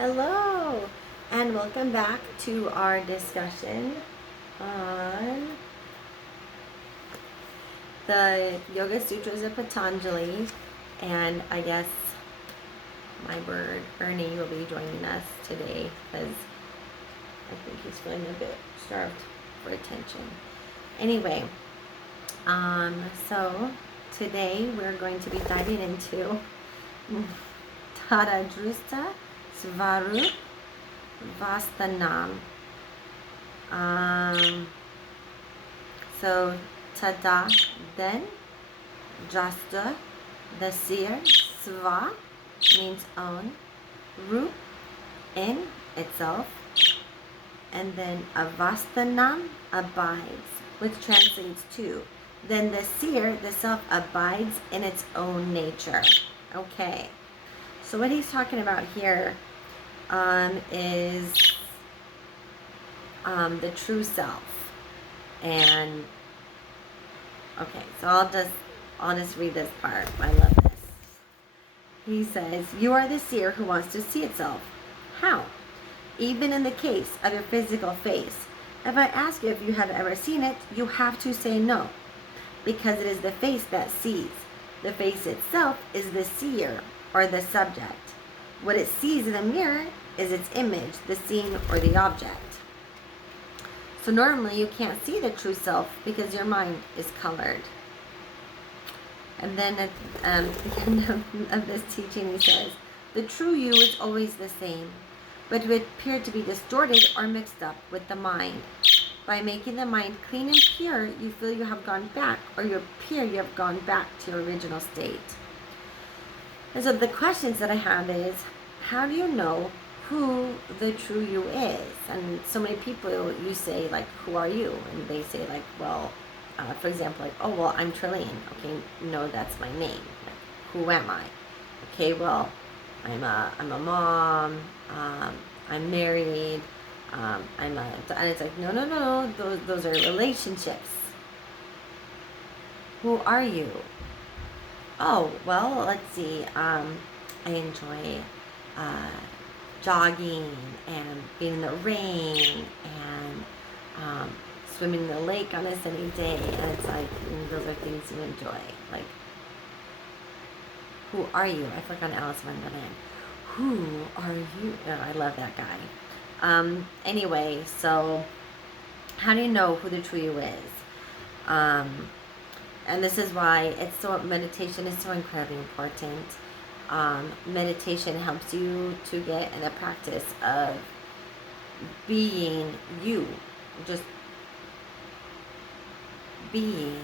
Hello, and welcome back to our discussion on the Yoga Sutras of Patanjali. And I guess my bird Ernie will be joining us today because I think he's feeling a bit starved for attention. Anyway, so today we're going to be diving into Tada, drastuh, svarupe, vasthanam. So Tada, then, drastuh, the seer, sva means own, rup, in itself, and then vasthanam, abides, which translates to, then the seer, the self, abides in its own nature. Okay, so what he's talking about here is the true self. And okay, so I'll just read this part. I love this. He says, you are the seer who wants to see itself. How? Even in the case of your physical face, if I ask you if you have ever seen it, you have to say no, because it is the face that sees. The face itself is the seer, or the subject. What it sees in the mirror is its image, the scene, or the object. So normally you can't see the true self because your mind is colored. And then at the end of this teaching, he says, the true you is always the same, but it would appear to be distorted or mixed up with the mind. By making the mind clean and pure, you feel you have gone back, or you appear you have gone back to your original state. And so the questions that I have is, how do you know who the true you is? And so many people, you say, like, who are you? And they say, like, well, for example, like, oh, well, I'm Trillian. Okay, no, that's my name. Like, who am I? Okay, well, I'm a mom, I'm married, and it's like, no, those are relationships. Who are you? Oh, well, let's see, I enjoy jogging and being in the rain and swimming in the lake on a sunny day, and it's like, those are things you enjoy. Like, who are you? I forgot Alice in Wonderland. Who are you? Oh, I love that guy. Anyway, so how do you know who the true you is? And this is why meditation is so incredibly important. Meditation helps you to get in the practice of being you, just being.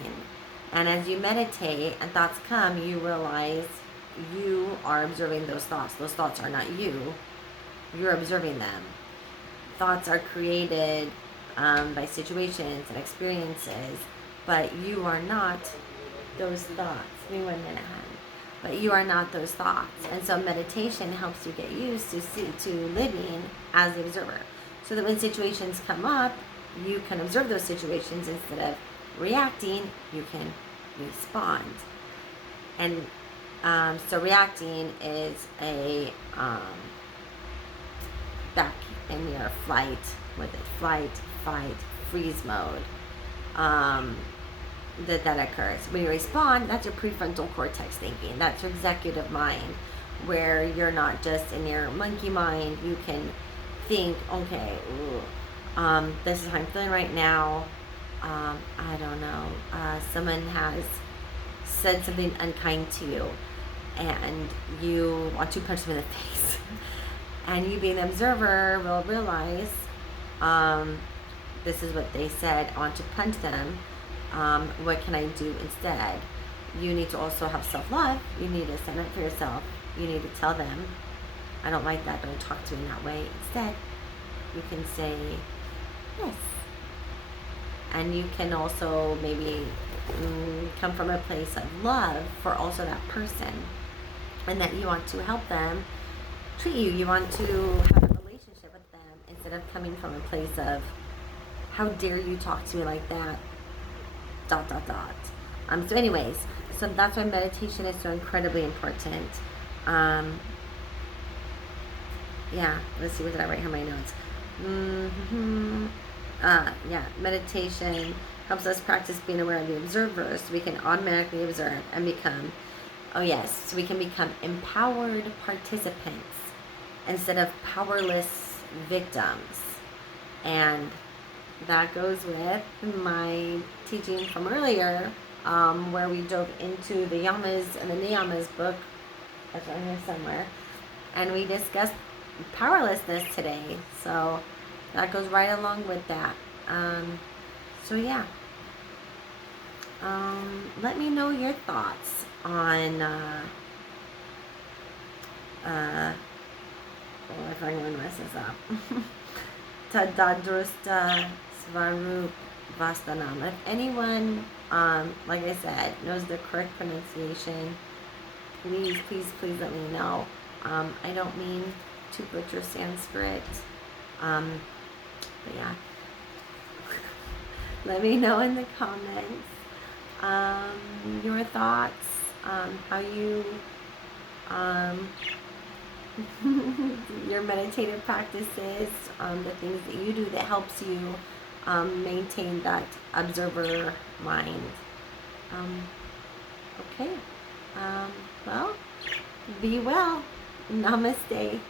And as you meditate and thoughts come, you realize you are observing those thoughts. Those thoughts are not you. You're observing them. Thoughts are created by situations and experiences, but you are not those thoughts. Give me 1 minute, hon. But you are not those thoughts. And so meditation helps you get used to living as the observer, so that when situations come up, you can observe those situations instead of reacting. You can respond. And so reacting is a back in your flight, fight, freeze mode. That occurs. When you respond, that's your prefrontal cortex thinking. That's your executive mind, where you're not just in your monkey mind. You can think, okay, this is how I'm feeling right now. I don't know. Someone has said something unkind to you, and you want to punch them in the face. And you, being the observer, will realize, this is what they said. I want to punch them. What can I do instead? You need to also have self-love. You need to stand up for yourself. You need to tell them, I don't like that, don't talk to me in that way. Instead, you can say yes. And you can also maybe come from a place of love for also that person, and that you want to help them treat you. You want to have a relationship with them, instead of coming from a place of, how dare you talk to me like that, ... So anyways, so that's why meditation is so incredibly important. yeah, let's see, what did I write here in my notes? Yeah, meditation helps us practice being aware of the observer so we can automatically observe and become, oh yes, so we can become empowered participants instead of powerless victims. And that goes with my teaching from earlier, where we dove into the yamas and the niyamas book. That's right here somewhere. And we discussed powerlessness today. So that goes right along with that. So yeah. Let me know your thoughts on oh, if I'm going to mess this up. Tada, drastuh, svarupe, vasthanam. If anyone, like I said, knows the correct pronunciation, please, please, please let me know. I don't mean to butcher Sanskrit. But yeah. Let me know in the comments your thoughts, how you, your meditative practices, the things that you do that helps you maintain that observer mind. Okay. Well, be well. Namaste.